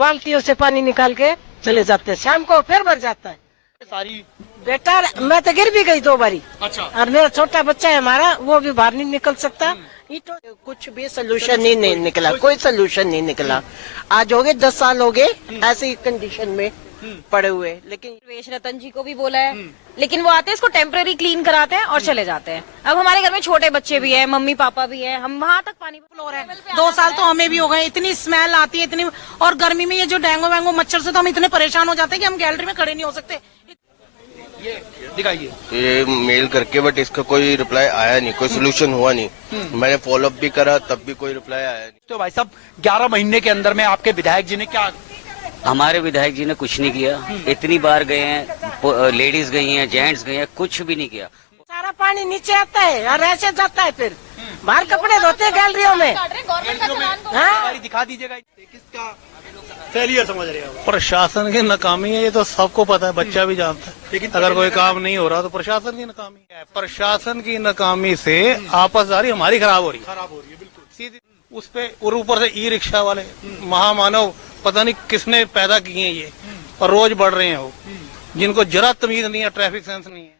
बाल्टियों से पानी निकाल के चले जाते हैं, शाम को फिर भर जाता है सारी। बेटा। मैं तो गिर भी गई 2 बारी। अच्छा। और मेरा छोटा बच्चा है हमारा, वो भी बाहर नहीं निकल सकता। कुछ भी सोल्यूशन नहीं निकला, कोई सोल्यूशन नहीं निकला। आज हो गए 10 साल हो गए ऐसी कंडीशन में पड़े हुए। लेकिन प्रवेश रतन जी को भी बोला है, लेकिन वो आते हैं इसको टेम्पररी क्लीन कराते हैं और चले जाते हैं। अब हमारे घर में छोटे बच्चे भी हैं, मम्मी पापा भी हैं, हम वहाँ तक पानी फ्लोर है। 2 साल तो हमें भी हो गए, इतनी स्मेल आती है इतनी, और गर्मी में ये जो डेंगू वेंगू मच्छर से तो हम इतने परेशान हो जाते हैं कि हम गैलरी में खड़े नहीं हो सकते। ये दिखाइए। ये मेल करके बट इसका कोई रिप्लाई आया नहीं, कोई सोल्यूशन हुआ नहीं। मैंने फॉलोअप भी करा तब भी कोई रिप्लाई आया नहीं। तो भाई साहब 11 महीने के अंदर में आपके विधायक जी ने क्या? हमारे विधायक जी ने कुछ नहीं किया। इतनी बार गए हैं, लेडीज गई हैं, जेंट्स गए हैं, कुछ भी नहीं किया। सारा पानी नीचे आता है और ऐसे जाता है, फिर बाहर कपड़े धोते हैं गैलरियों में। दिखा दीजिएगा किसका फेलियर समझ रहे हैं? प्रशासन की नाकामी है, ये तो सबको पता है, बच्चा भी जानता है। लेकिन अगर कोई काम नहीं हो रहा तो प्रशासन की नाकामी है। प्रशासन की नाकामी से आपसदारी हमारी खराब हो रही है बिल्कुल सीधी। उस पे और ऊपर से ई रिक्शा वाले महामानव, पता नहीं किसने पैदा किए हैं ये, और रोज बढ़ रहे हैं वो, जिनको जरा तमीज नहीं है, ट्रैफिक सेंस नहीं है।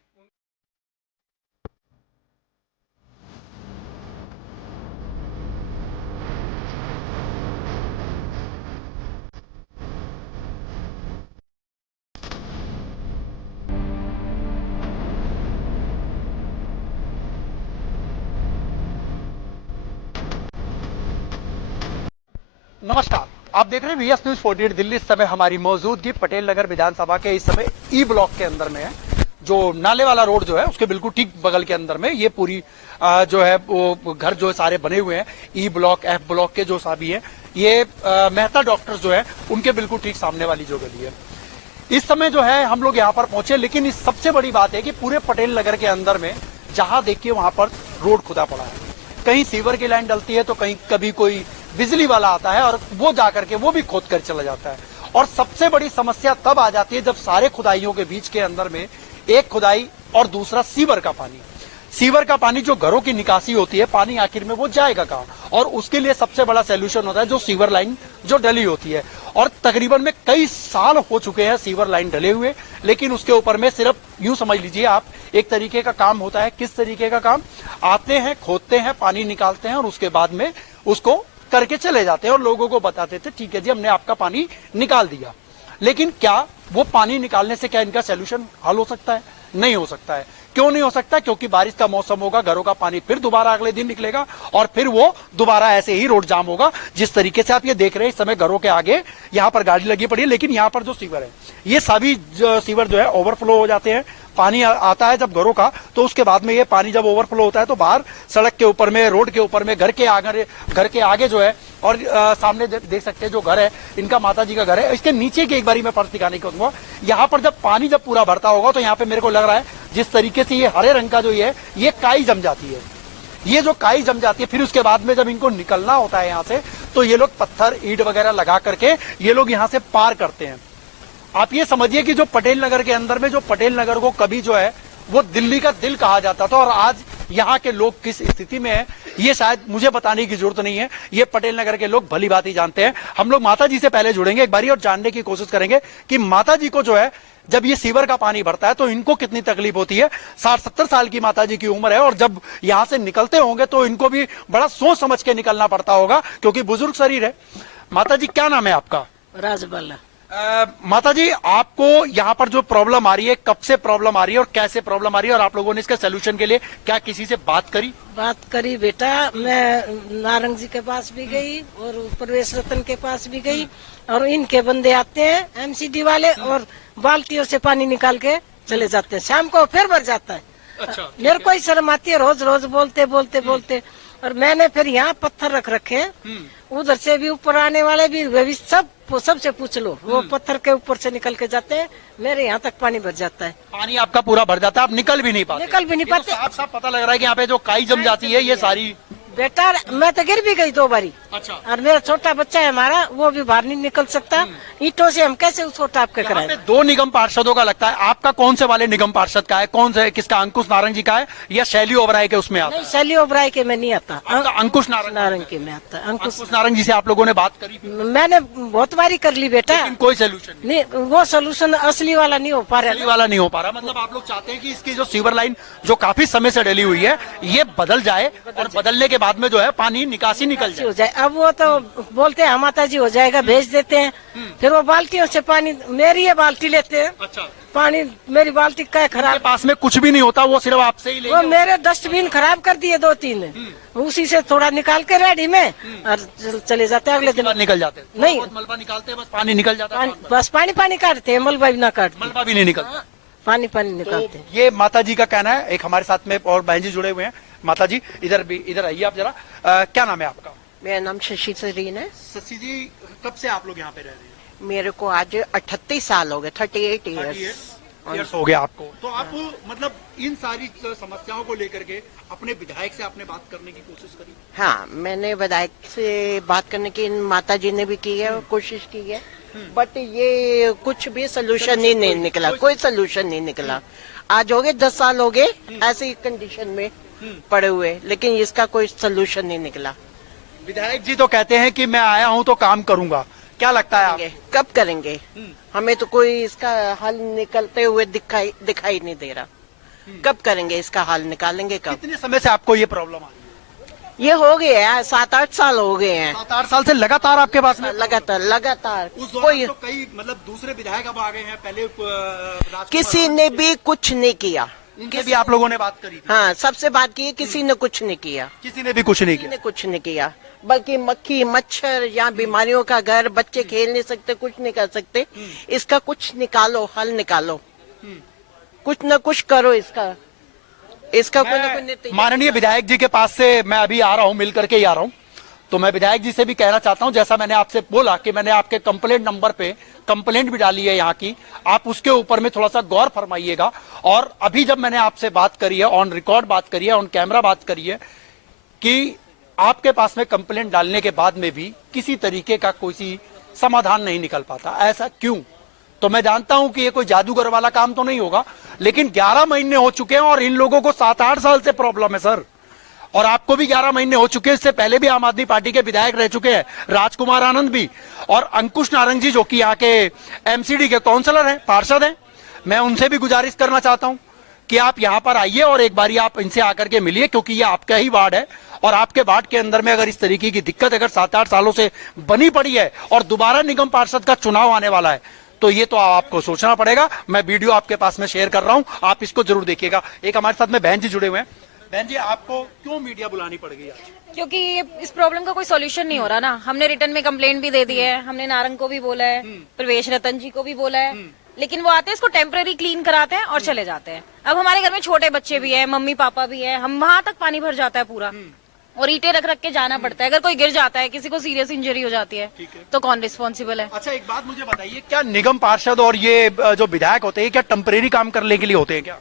नमस्कार, आप देख रहे हैं VS News 48 दिल्ली। इस समय हमारी मौजूदगी पटेल नगर विधानसभा के इस समय ई ब्लॉक के अंदर में है। जो नाले वाला रोड जो है उसके बिल्कुल ठीक बगल के अंदर में ये पूरी जो है वो घर जो है सारे बने हुए हैं। ई ब्लॉक, F ब्लॉक के जो सभी है, ये मेहता डॉक्टर्स जो है उनके बिल्कुल ठीक सामने वाली जो गली है। इस समय जो है हम लोग यहाँ पर पहुंचे, लेकिन इस सबसे बड़ी बात है कि पूरे पटेल नगर के अंदर में जहां देखिए वहां पर रोड खुदा पड़ा है। कहीं सीवर की लाइन डलती है तो कहीं कभी कोई बिजली वाला आता है और वो जाकर के वो भी खोद कर चला जाता है। और सबसे बड़ी समस्या तब आ जाती है जब सारे खुदाइयों के बीच के अंदर में एक खुदाई और दूसरा सीवर का पानी। सीवर का पानी जो घरों की निकासी होती है, पानी आखिर में वो जाएगा कहाँ? और उसके लिए सबसे बड़ा सोल्यूशन होता है जो सीवर लाइन जो डली होती है। और तकरीबन में कई साल हो चुके हैं सीवर लाइन डले हुए, लेकिन उसके ऊपर में सिर्फ यूं समझ लीजिए आप, एक तरीके का काम होता है। किस तरीके का काम? आते हैं, खोदते हैं, पानी निकालते हैं और उसके बाद में उसको करके चले जाते हैं और लोगों को बताते थे ठीक है जी हमने आपका पानी निकाल दिया। लेकिन क्या वो पानी निकालने से क्या इनका सोल्यूशन हल हो सकता है? नहीं हो सकता है। क्यों नहीं हो सकता? क्योंकि बारिश का मौसम होगा, घरों का पानी फिर दोबारा अगले दिन निकलेगा और फिर वो दोबारा ऐसे ही रोड जाम होगा। जिस तरीके से आप ये देख रहे हैं इस समय घरों के आगे यहाँ पर गाड़ी लगी पड़ी है, लेकिन यहाँ पर जो सीवर है ये सभी सीवर जो है ओवरफ्लो हो जाते हैं। पानी आता है जब घरों का, तो उसके बाद में ये पानी जब ओवरफ्लो होता है तो बाहर सड़क के ऊपर में, रोड के ऊपर में, घर के आगे जो है, और सामने देख सकते हैं जो घर है इनका माता जी का घर है, इसके नीचे की एक बारी मैं पर्स दिखाने को दूंगा। यहाँ पर जब पानी जब पूरा भरता होगा तो यहाँ पे मेरे को लग रहा है जिस तरीके से ये हरे रंग का जो ये काई जम जाती है। ये जो काई जम जाती है फिर उसके बाद में जब इनको निकलना होता है यहाँ से, तो ये लोग पत्थर ईंट वगैरह लगा करके ये लोग यहाँ से पार करते हैं। आप ये समझिए कि जो पटेल नगर के अंदर में, जो पटेल नगर को कभी जो है वो दिल्ली का दिल कहा जाता था, और आज यहाँ के लोग किस स्थिति में है ये शायद मुझे बताने की जरूरत नहीं है, ये पटेल नगर के लोग भली बात ही जानते हैं। हम लोग माता जी से पहले जुड़ेंगे एक बारी और जानने की कोशिश करेंगे कि माता जी को जो है जब ये सीवर का पानी भरता है तो इनको कितनी तकलीफ होती है। 60-70 साल की माता जी की उम्र है और जब यहाँ से निकलते होंगे तो इनको भी बड़ा सोच समझ के निकलना पड़ता होगा क्योंकि बुजुर्ग शरीर है। माता जी क्या नाम है आपका? राजबाला। माता जी आपको यहाँ पर जो प्रॉब्लम आ रही है, कब से प्रॉब्लम आ रही है और कैसे प्रॉब्लम आ रही है, और आप लोगों ने इसके सोल्यूशन के लिए क्या किसी से बात करी? बात करी बेटा, मैं नारंग जी के पास भी गई और प्रवेश रतन के पास भी गई, और इनके बंदे आते हैं MCD वाले और बाल्टियों से पानी निकाल के चले जाते हैं, शाम को फिर भर जाता है। अच्छा, मेरे को ही शर्म आती है रोज रोज बोलते। और मैंने फिर यहाँ पत्थर रख रखे हैं, उधर से भी ऊपर आने वाले भी वे भी सबसे पूछ लो, वो पत्थर के ऊपर से निकल के जाते हैं, मेरे यहाँ तक पानी भर जाता है। पानी आपका पूरा भर जाता है, आप निकल भी नहीं पाते? नहीं पाते। साफ साफ पता लग रहा है कि यहाँ पे जो काई जम जाती है ये सारी। बेटा मैं तो गिर भी गई 2 बारी। अच्छा। और मेरा छोटा बच्चा है हमारा, वो भी बाहर नहीं निकल सकता। ईंटों से हम कैसे उसको टाप के यहाँ कराएं? पे 2 निगम पार्षदों का लगता है, आपका कौन से वाले निगम पार्षद का है, कौन से, किसका, अंकुश नारंग जी का है या शैली ओबराय के उसमें आता नहीं, है? शैली ओबराय के में नहीं आता, आपका अंकुश नारंग नारंगी में आता है। अंकुश नारंग जी से आप लोगों ने बात करी थी? मैंने बहुत बारी कर ली बेटा, लेकिन कोई सोल्यूशन नहीं, नहीं वो सोल्यूशन असली वाला नहीं हो पा असली रहा। वाला नहीं हो पा रहा। मतलब आप लोग चाहते हैं कि इसकी जो सीवर लाइन जो काफी समय से डली हुई है ये बदल जाए और बदलने के बाद में जो है पानी निकासी निकल जाए। हो जाए। अब वो तो बोलते हैं माता जी हो जाएगा, भेज देते हैं, फिर वो बाल्टियों से पानी, मेरी ये बाल्टी लेते हैं अच्छा, पानी, मेरी बाल्टी का आपके खराब, पास में कुछ भी नहीं होता, वो सिर्फ आपसे ही वो लेंगे। मेरे डस्टबिन खराब कर दिए 2-3, उसी से थोड़ा निकाल के रेडी में और चले जाते हैं अगले दिन। बाद निकल जाते हैं। नहीं। बहुत मलबा निकालते हैं, बस पानी निकल जाता है। बस पानी पानी काटते हैं, मलबा भी ना काटते, मलबा भी नहीं निकलता। पानी पानी तो निकालते हैं। ये माता जी का कहना है। एक हमारे साथ में और बहन जी जुड़े हुए हैं। माता जी इधर आइए आप जरा। क्या नाम है आपका? मेरा नाम शशि सरीन है। शशि जी, कब से आप लोग यहाँ पे रह रहे हैं? मेरे को आज 38 साल हो गए, 38 ईयर्स। ईयर्स हो गया आपको। तो आप मतलब इन सारी समस्याओं को लेकर के अपने विधायक से आपने बात करने की कोशिश करी? हाँ, मैंने विधायक से बात करने की माता जी ने भी की है और कोशिश की है, बट ये कुछ भी सोल्यूशन नहीं निकला, कोई सोल्यूशन नहीं निकला। आज हो गए 10 साल हो गए ऐसी कंडीशन में पड़े हुए, लेकिन इसका कोई सोल्यूशन नहीं निकला। विधायक जी तो कहते हैं कि मैं आया हूँ तो काम करूंगा, क्या लगता है आप? कब करेंगे? हमें तो कोई इसका हल निकलते हुए दिखाई नहीं दे रहा। कब करेंगे इसका हल, निकालेंगे कब? कितने समय से आपको ये प्रॉब्लम आ रही है? ये हो गए हैं 7-8 साल हो गए हैं, 7-8 साल से लगातार आपके पास में? लगातार उस कोई दौरान तो कई मतलब दूसरे विधायक अब आ गए हैं, पहले किसी ने भी कुछ नहीं किया। इनसे भी आप लोगों ने बात करी थी? हाँ, सबसे बात की, किसी ने कुछ नहीं किया, किसी ने भी कुछ नहीं किसी किया। ने कुछ नहीं किया, बल्कि मक्खी मच्छर या बीमारियों का घर, बच्चे खेल नहीं सकते, कुछ नहीं कर सकते। इसका कुछ निकालो, हल निकालो, कुछ न कुछ करो इसका कोई न कोई नतीजा। माननीय विधायक जी के पास से मैं अभी आ रहा हूँ, मिल करके ही आ रहा हूँ, तो मैं विधायक जी से भी कहना चाहता हूं, जैसा मैंने आपसे बोला कि मैंने आपके कंप्लेंट नंबर पे कंप्लेंट भी डाली है यहाँ की, आप उसके ऊपर में थोड़ा सा गौर फरमाइएगा। और अभी जब मैंने आपसे बात करी है, ऑन रिकॉर्ड बात करी है, ऑन कैमरा बात करी है कि आपके पास में कंप्लेंट डालने के बाद में भी किसी तरीके का कोई समाधान नहीं निकल पाता, ऐसा क्यों? तो मैं जानता हूं कि ये कोई जादूगर वाला काम तो नहीं होगा, लेकिन 11 महीने हो चुके हैं और इन लोगों को 7-8 साल से प्रॉब्लम है सर, और आपको भी 11 महीने हो चुके हैं। इससे पहले भी आम आदमी पार्टी के विधायक रह चुके हैं, राजकुमार आनंद भी, और अंकुश नारंग जी जो कि यहाँ के एमसीडी के काउंसलर हैं, पार्षद हैं। मैं उनसे भी गुजारिश करना चाहता हूं कि आप यहाँ पर आइए और एक बारी आप इनसे आकर के मिलिए, क्योंकि ये आपका ही वार्ड है और आपके वार्ड के अंदर में अगर इस तरीके की दिक्कत अगर 7-8 सालों से बनी पड़ी है और दोबारा निगम पार्षद का चुनाव आने वाला है, तो ये तो आपको सोचना पड़ेगा। मैं वीडियो आपके पास में शेयर कर रहा हूं, आप इसको जरूर देखिएगा। एक हमारे साथ में बहन जी जुड़े हुए हैं। बहन जी, आपको क्यों मीडिया बुलानी पड़ गई आज? क्योंकि इस प्रॉब्लम का कोई सॉल्यूशन नहीं हो रहा ना। हमने रिटर्न में कंप्लेंट भी दे दी है, हमने नारंग को भी बोला है, प्रवेश रतन जी को भी बोला है, लेकिन वो आते हैं, इसको टेम्पररी क्लीन कराते हैं और चले जाते हैं। अब हमारे घर में छोटे बच्चे भी हैं, मम्मी पापा भी हैं, हम वहां तक पानी भर जाता है पूरा, और ईंटें रख के जाना पड़ता है। अगर कोई गिर जाता है, किसी को सीरियस इंजरी हो जाती है, तो कौन रिस्पॉन्सिबल है? अच्छा, एक बात मुझे बताइए, क्या निगम पार्षद और ये जो विधायक होते हैं क्या टेम्परेरी काम करने के लिए होते हैं क्या?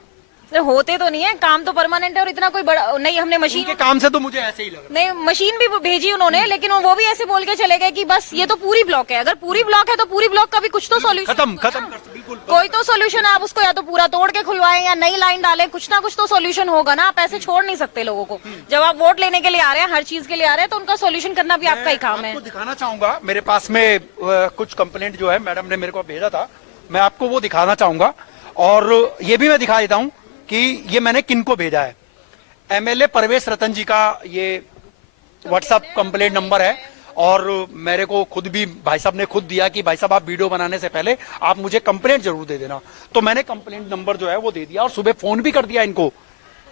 होते तो नहीं है, काम तो परमानेंट है। और इतना कोई बड़ा नहीं, हमने मशीन उनके काम से तो मुझे ऐसे ही लग रहा नहीं, मशीन भी भेजी उन्होंने, लेकिन वो भी ऐसे बोल के चले गए कि बस ये तो पूरी ब्लॉक है। अगर पूरी ब्लॉक है तो पूरी ब्लॉक का भी कुछ तो सोल्यूशन, खत्म बिल्कुल कोई तो सोल्यूशन। आप उसको या तो पूरा तोड़ के खुलवाएं या नई लाइन डालें, कुछ ना कुछ तो सोल्यूशन होगा ना। आप ऐसे छोड़ नहीं सकते लोगों को। जब आप वोट लेने के लिए आ रहे हैं, हर चीज के लिए आ रहे हैं, तो उनका सोल्यूशन करना भी आपका ही काम है। आपको दिखाना चाहूंगा, मेरे पास में कुछ कंप्लेंट जो है मैडम ने मेरे को भेजा था, मैं आपको वो दिखाना चाहूंगा। और ये भी मैं दिखा देता हूं कि ये मैंने किनको भेजा है। एमएलए प्रवेश रतन जी का ये व्हाट्सएप कंप्लेंट नंबर है, और मेरे को खुद भी भाई साहब ने खुद दिया कि भाई साहब आप वीडियो बनाने से पहले आप मुझे कंप्लेंट जरूर दे देना। तो मैंने कंप्लेंट नंबर जो है वो दे दिया और सुबह फोन भी कर दिया इनको।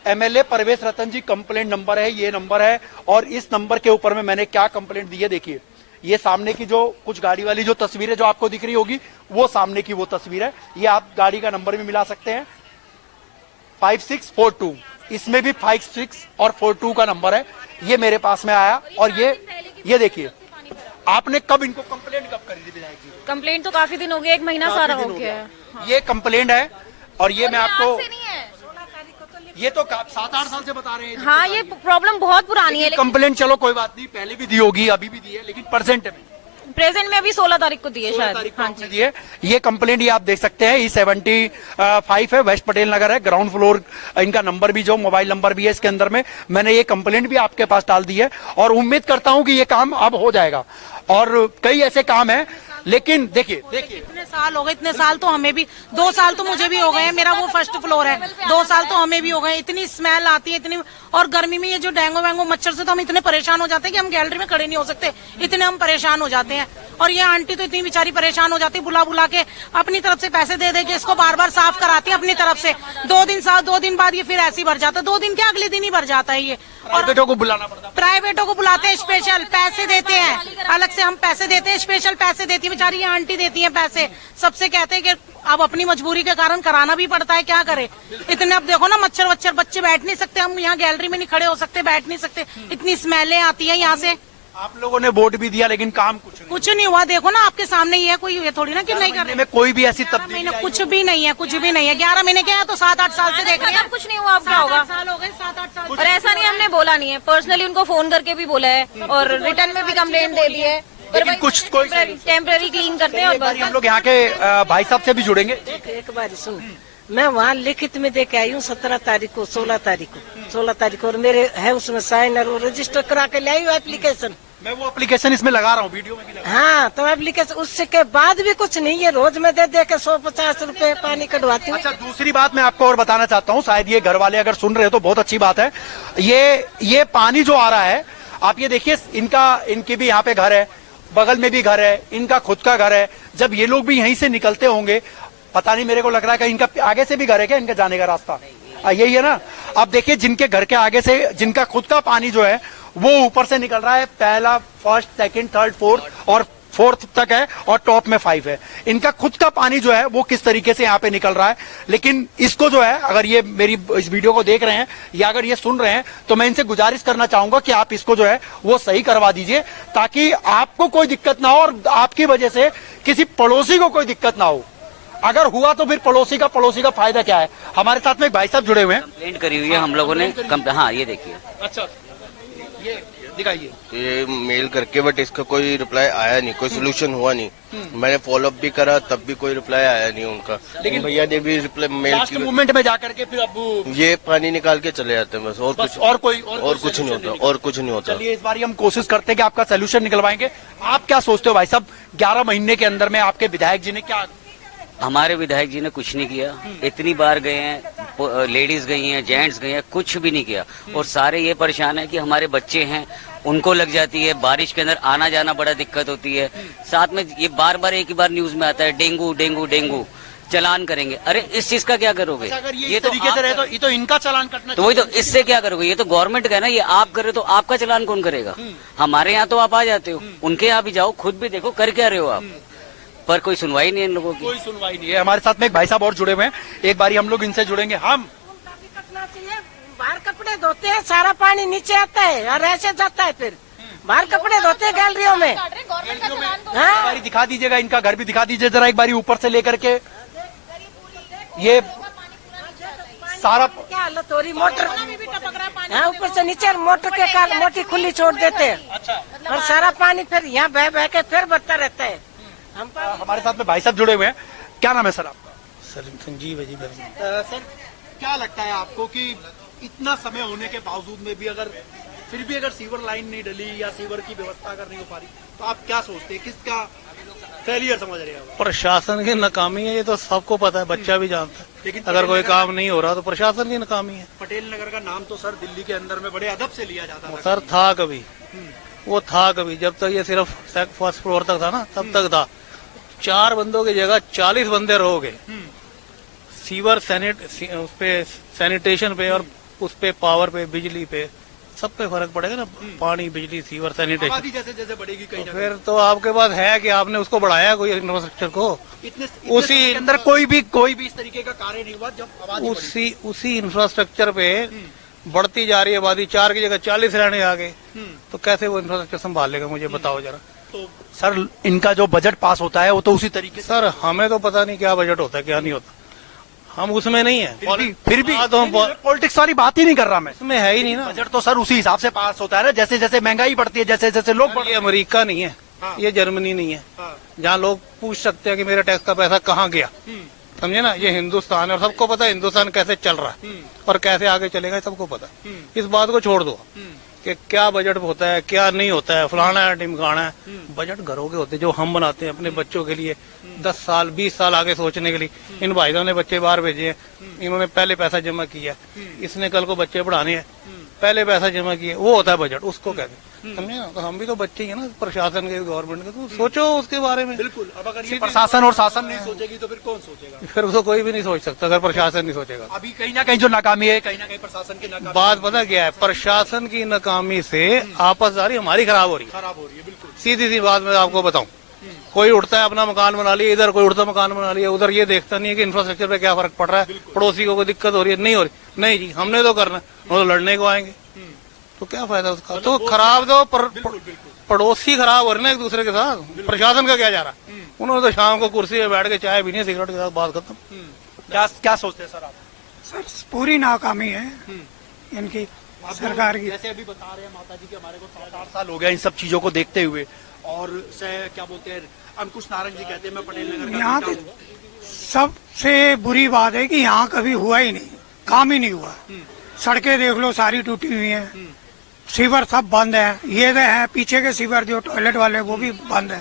एमएलए प्रवेश रतन जी कंप्लेंट नंबर है, ये नंबर है, और इस नंबर के ऊपर में मैंने क्या कंप्लेंट दी है देखिए। ये सामने की जो कुछ गाड़ी वाली जो तस्वीर है जो आपको दिख रही होगी, वो सामने की वो तस्वीर है। ये आप गाड़ी का नंबर भी मिला सकते हैं, 5642, इसमें भी 56 और 42 का नंबर है। ये मेरे पास में आया, और ये देखिए। आपने कब इनको कंप्लेंट कब करी थी विधायक जी? कंप्लेंट तो काफी दिन हो गया, 1 महीना सारा हो गया है। ये कंप्लेंट है, और ये मैं आपको ये तो 7-8 साल से बता रहे हैं। हाँ, ये प्रॉब्लम बहुत पुरानी है, कंप्लेंट चलो कोई बात नहीं, पहले भी दी होगी, अभी भी दी है, लेकिन प्रेजेंट में अभी 16 तारीख को दी है 16 शायद। तारीख को हाँ आपने दी है। ये कंप्लेंट ये आप देख सकते हैं, E75 है, वेस्ट पटेल नगर है, ग्राउंड फ्लोर, इनका नंबर भी जो मोबाइल नंबर भी है इसके अंदर में, मैंने ये कंप्लेंट भी आपके पास डाल दी है और उम्मीद करता हूं कि ये काम अब हो जाएगा। और कई ऐसे काम है, लेकिन देखिए इतने साल हो गए, इतने साल तो हमें भी, 2 साल तो मुझे भी हो गए हैं, मेरा वो फर्स्ट फ्लोर है, 2 साल तो हमें भी हो गए, इतनी स्मेल आती है इतनी, और गर्मी में ये जो डेंगू वेंगू मच्छर से तो हम इतने परेशान हो जाते हैं कि हम गैलरी में खड़े नहीं हो सकते, इतने हम परेशान हो जाते हैं। और ये आंटी तो इतनी बेचारी परेशान हो जाती है, बुला बुला के अपनी तरफ से पैसे दे दे के इसको बार बार साफ कराती है अपनी तरफ से, 2 दिन बाद ये फिर ऐसे ही भर जाता है, 2 दिन क्या अगले दिन ही भर जाता है ये। और प्राइवेटों को बुलाना पड़ता है, प्राइवेटों को बुलाते हैं, स्पेशल पैसे देते हैं, अलग से हम पैसे देते हैं, स्पेशल पैसे देती है बेचारी ये आंटी, देती है पैसे, सबसे कहते हैं कि अब अपनी मजबूरी के कारण कराना भी पड़ता है, क्या करे। इतने अब देखो ना मच्छर वच्छर, बच्चे बैठ नहीं सकते, हम यहाँ गैलरी में नहीं खड़े हो सकते, बैठ नहीं सकते, इतनी स्मेलें आती है यहाँ से। आप लोगों ने वोट भी दिया लेकिन काम कुछ नहीं हुआ, देखो ना आपके सामने ही है, कोई ये थोड़ी ना कि नहीं कर रहे में कोई भी ऐसी 11 महीने कुछ भी नहीं है, कुछ भी नहीं है, 11 महीने क्या है तो 7-8 साल से देख रहे हैं, कुछ नहीं हुआ, अब क्या होगा। 7-8 साल हो गए, 7-8 साल। और ऐसा नहीं हमने बोला नहीं है, पर्सनली उनको फोन करके भी बोला है और रिटर्न में भी कंप्लेंट दे दी है, लेकिन कुछ कोई टेम्पररी क्लीन करते हैं और बस। हम लोग यहाँ के भाई साहब से भी जुड़ेंगे। एक बार सुन, मैं वहाँ लिखित में दे के आई हूँ 17 तारीख को, 16 तारीख को, और मेरे है उसमें साइन और रजिस्टर करा के ले आई हूँ एप्लीकेशन। मैं वो एप्लीकेशन इसमें लगा रहा हूँ, वीडियो में भी लगा। हाँ, तो एप्लीकेशन उससे के बाद भी कुछ नहीं है, रोज मैं दे के 150 रुपए पानी कटवाती हूँ। अच्छा, दूसरी बात मैं आपको और बताना चाहता हूँ, शायद ये घर वाले अगर सुन रहे हो तो बहुत अच्छी बात है। ये पानी जो आ रहा है, आप ये देखिए, इनके भी यहाँ पे घर है, बगल में भी घर है, इनका खुद का घर है। जब ये लोग भी यहीं से निकलते होंगे, पता नहीं, मेरे को लग रहा है कि इनका आगे से भी घर है क्या, इनका जाने का रास्ता यही है ना। अब देखिए, जिनके घर के आगे से जिनका खुद का पानी जो है वो ऊपर से निकल रहा है, पहला, फर्स्ट, सेकंड, थर्ड, फोर्थ और 4th तक है, और टॉप में 5 है। इनका खुद का पानी जो है वो किस तरीके से यहाँ पे निकल रहा है। लेकिन इसको जो है, अगर ये मेरी इस वीडियो को देख रहे हैं या अगर ये सुन रहे हैं, तो मैं इनसे गुजारिश करना चाहूंगा कि आप इसको जो है वो सही करवा दीजिए, ताकि आपको कोई दिक्कत ना हो और आपकी वजह से किसी पड़ोसी को कोई दिक्कत ना हो। अगर हुआ तो फिर पड़ोसी का फायदा क्या है। हमारे साथ में एक भाई साहब जुड़े हुए हैं, कंप्लेंट करी हुई है हम लोगों ने। हाँ, ये देखिए। अच्छा, ये दिखाइए। ये मेल करके, बट इसका कोई रिप्लाई आया नहीं, कोई सोल्यूशन हुआ नहीं। मैंने फॉलोअप भी करा, तब भी कोई रिप्लाई आया नहीं उनका। लेकिन भैया ने भी रिप्लाई मेल लास्ट मूवमेंट में जाकर के फिर अब ये पानी निकाल के चले जाते हैं बस, और कुछ कुछ नहीं होता। चलिए, इस बार हम कोशिश करते हैं कि आपका सोल्यूशन निकलवाएंगे। आप क्या सोचते हो भाई साहब, 11 महीने के अंदर में आपके विधायक जी ने क्या? हमारे विधायक जी ने कुछ नहीं किया, इतनी बार गए हैं, लेडीज गई हैं, जेंट्स गए हैं, कुछ भी नहीं किया। और सारे ये परेशान है कि हमारे बच्चे हैं, उनको लग जाती है, बारिश के अंदर आना जाना बड़ा दिक्कत होती है। साथ में ये बार बार एक ही बार न्यूज में आता है, डेंगू डेंगू डेंगू, चलान करेंगे। अरे इस चीज का क्या करोगे? अगर ये तरीके से रहे तो ये तो इनका चालान कटना, तो वही तो, इससे क्या करोगे? ये तो गवर्नमेंट का है ना, ये आप कर रहे हो तो आपका चालान कौन करेगा? हमारे यहाँ तो आप आ जाते हो, उनके यहाँ भी जाओ, खुद भी देखो कर क्या रहे हो आप, पर कोई सुनवाई नहीं है इन लोगों की। कोई सुनवाई नहीं है। हमारे साथ में एक भाई साहब और जुड़े हुए हैं, एक बारी हम लोग इनसे जुड़ेंगे। हम कटना चाहिए, बाहर कपड़े धोते हैं, सारा पानी नीचे आता है और ऐसे जाता है, फिर बाहर कपड़े धोते हैं गैलरियों में। एक बारी दिखा दीजिएगा, इनका घर भी दिखा दीजिए जरा एक बारी ऊपर से लेकर के। ये सारा क्या हालत हो रही, मोटर हाँ, ऊपर से नीचे मोटर के कारण मोटी खुली छोड़ देते हैं और सारा पानी फिर यहाँ बह बह के फिर बढ़ता रहता है। हमारे साथ में भाई साहब जुड़े हुए हैं। क्या नाम है सर आपका? सर संजीव जी। सर, क्या लगता है आपको कि इतना समय होने के बावजूद में भी फिर भी अगर सीवर लाइन नहीं डली या सीवर की व्यवस्था अगर नहीं हो पा रही, तो आप क्या सोचते हैं, किसका फेलियर समझ रहे हैं? प्रशासन की नाकामी है, ये तो सबको पता है, बच्चा भी जानता है। लेकिन अगर कोई काम नहीं हो रहा तो प्रशासन की नाकामी है। पटेल नगर का नाम तो सर दिल्ली के अंदर में बड़े अदब से लिया जाता था। सर था कभी, वो था कभी, जब तक ये सिर्फ फर्स्ट फ्लोर तक था ना, तब तक था। 4 बंदों की जगह 40 बंदे रहोगे। सीवर उस पे सैनिटेशन पे और उस पे पावर पे, बिजली पे, सब पे फर्क पड़ेगा ना। पानी, बिजली, सीवर, सैनिटेशन। आबादी जैसे जैसे बढ़ेगी कहीं ना फिर तो आपके पास है कि आपने उसको बढ़ाया कोई इंफ्रास्ट्रक्चर को, इतने उसी के अंदर कोई भी इस तरीके का कार्य नहीं हुआ जब आबादी उसी इंफ्रास्ट्रक्चर पे बढ़ती जा रही है आबादी। 4 की जगह 40 रहने आ गए, तो कैसे वो इंफ्रास्ट्रक्चर संभाल लेगा? मुझे बताओ जरा। तो सर, इनका जो बजट पास होता है वो तो उसी तरीके से। सर, हमें तो पता नहीं क्या बजट होता है क्या नहीं होता। हम उसमें नहीं है। फिर भी हाँ, तो हम पॉलिटिक्स वाली बात ही नहीं कर रहा मैं। उसमें है ही नहीं ना। बजट तो सर उसी हिसाब से पास होता है ना, जैसे जैसे महंगाई बढ़ती है, जैसे जैसे लोग ये अमेरिका नहीं है, ये जर्मनी नहीं है, जहाँ लोग पूछ सकते हैं कि मेरे टैक्स का पैसा कहाँ गया। समझे ना, ये हिंदुस्तान है और सबको पता है हिंदुस्तान कैसे चल रहा है और कैसे आगे चलेगा, सबको पता। इस बात को छोड़ दो कि क्या बजट होता है क्या नहीं होता है, फलाना है ढिमकाना है। बजट घरों के होते हैं जो हम बनाते हैं अपने बच्चों के लिए, 10 साल 20 साल आगे सोचने के लिए। इन भाइयों ने बच्चे बाहर भेजे हैं, इन्होंने पहले पैसा जमा किया, इसने कल को बच्चे पढ़ाने हैं, पहले पैसा जमा किया, वो होता है बजट, उसको कहते हैं। समझे ना, तो हम भी तो बच्चे ही है ना प्रशासन के, गवर्नमेंट के, तो सोचो उसके बारे में। बिल्कुल। अब अगर ये प्रशासन और शासन नहीं सोचेगी तो फिर कौन सोचेगा? फिर उसको कोई भी नहीं सोच सकता अगर प्रशासन नहीं सोचेगा। अभी कहीं ना कहीं जो नाकामी है, कहीं ना कहीं प्रशासन की नाकामी। बात पता क्या है, प्रशासन की नाकामी से आपसदारी हमारी खराब हो रही है। बिल्कुल सीधी सी बात मैं आपको बताऊं, कोई उठता है अपना मकान बना लिया, इधर कोई उड़ता मकान बना लिया, उधर ये देखता नहीं है कि इंफ्रास्ट्रक्चर पे क्या फर्क पड़ रहा है, पड़ोसी को कोई दिक्कत हो रही है नहीं हो रही। नहीं जी, हमने तो करना, वो तो लड़ने को आएंगे, तो क्या फायदा उसका। तो खराब तो पड़ोसी खराब हो रहे ना एक दूसरे के साथ, प्रशासन का क्या जा रहा है। उन्होंने तो शाम को कुर्सी पे बैठ के चाय पीनी है, सिगरेट के साथ, बात खत्म। क्या सोचते हैं सर आप? सर पूरी नाकामी है इनकी सरकार की। जैसे अभी बता रहे हैं माता जी के हमारे को 7-8 साल हो गया इन सब चीजों को देखते हुए, और क्या बोलते हैं अंकुश नारंग जी कहते हैं मैं पटेल नगर का यहाँ बेटा तो हूँ। सबसे बुरी बात है कि यहाँ कभी हुआ ही नहीं, काम ही नहीं हुआ। सड़कें देख लो सारी टूटी हुई हैं, सीवर सब बंद है, ये जो है पीछे के सीवर जो टॉयलेट वाले वो भी बंद है,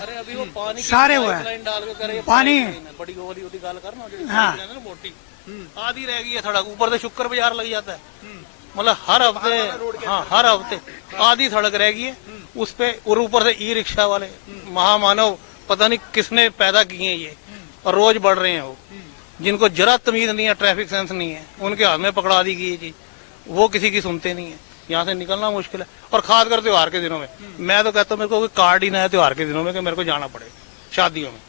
सारे हुए हैं पानी। हाँ आधी रह गई है सड़क, ऊपर से शुक्र बाजार लग जाता है, मतलब हर हफ्ते, हाँ हर हफ्ते आधी सड़क रह गई है उस पे, और ऊपर से ई रिक्शा वाले महामानव पता नहीं किसने पैदा किए ये, और रोज बढ़ रहे हैं वो, जिनको जरा तमीज नहीं है, ट्रैफिक सेंस नहीं है, उनके हाथ में पकड़ा दी गई ये चीज, वो किसी की सुनते नहीं है। यहाँ से निकलना मुश्किल है, और खासकर त्योहार के दिनों में। मैं तो कहता हूँ मेरे को कोई कार्ड ही ना है त्योहार के दिनों में कि मेरे को जाना पड़े शादियों में।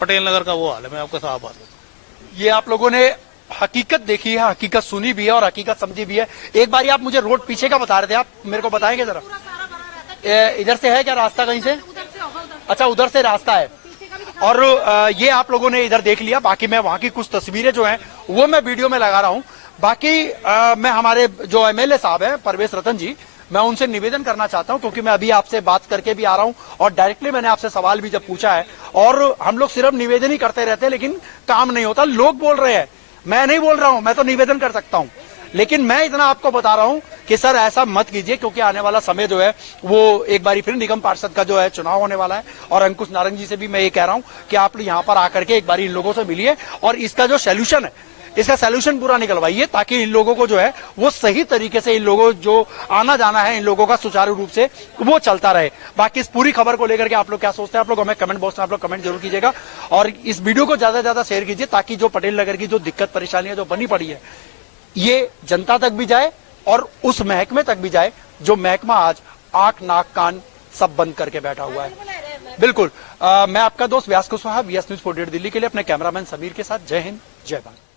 पटेल नगर का वो हाल है, मैं आपको साफ बात बताऊं। ये आप लोगों ने हकीकत देखी है, हकीकत सुनी भी है और हकीकत समझी भी है। एक बार आप मुझे रोड पीछे का बता रहे थे, आप मेरे को बताएंगे जरा? इधर से है क्या रास्ता कहीं से? अच्छा, उधर से रास्ता है। और ये आप लोगों ने इधर देख लिया, बाकी मैं वहां की कुछ तस्वीरें जो हैं वो मैं वीडियो में लगा रहा हूं। बाकी मैं हमारे जो एमएलए साहब हैं परवेश रतन जी, मैं उनसे निवेदन करना चाहता हूं, क्योंकि मैं अभी आपसे बात करके भी आ रहा हूं और डायरेक्टली मैंने आपसे सवाल भी जब पूछा है, और हम लोग सिर्फ निवेदन ही करते रहते हैं लेकिन काम नहीं होता। लोग बोल रहे हैं, मैं नहीं बोल रहा हूं, मैं तो निवेदन कर सकता हूं, लेकिन मैं इतना आपको बता रहा हूं कि सर ऐसा मत कीजिए, क्योंकि आने वाला समय जो है वो एक बारी फिर निगम पार्षद का जो है चुनाव होने वाला है। और अंकुश नारंग जी से भी मैं ये कह रहा हूं कि आप यहाँ पर आकर के एक बारी इन लोगों से मिलिए और इसका जो सोल्यूशन है, इसका सोल्यूशन पूरा निकलवाइए, ताकि इन लोगों को जो है वो सही तरीके से, इन लोगों जो आना जाना है इन लोगों का सुचारू रूप से वो चलता रहे। बाकी इस पूरी खबर को लेकर के आप लोग क्या सोचते हैं, आप लोग हमें कमेंट बॉक्स में आप लोग कमेंट जरूर कीजिएगा, और इस वीडियो को ज्यादा से ज्यादा शेयर कीजिए, ताकि जो पटेल नगर की जो दिक्कत परेशानियां जो बनी पड़ी है ये जनता तक भी जाए और उस महकमे तक भी जाए जो महकमा आज आंख नाक कान सब बंद करके बैठा हुआ है। बिल्कुल। मैं आपका दोस्त व्यास कुशवाहा, VS News 48 दिल्ली के लिए अपने कैमरामैन समीर के साथ। जय हिंद, जय भारत।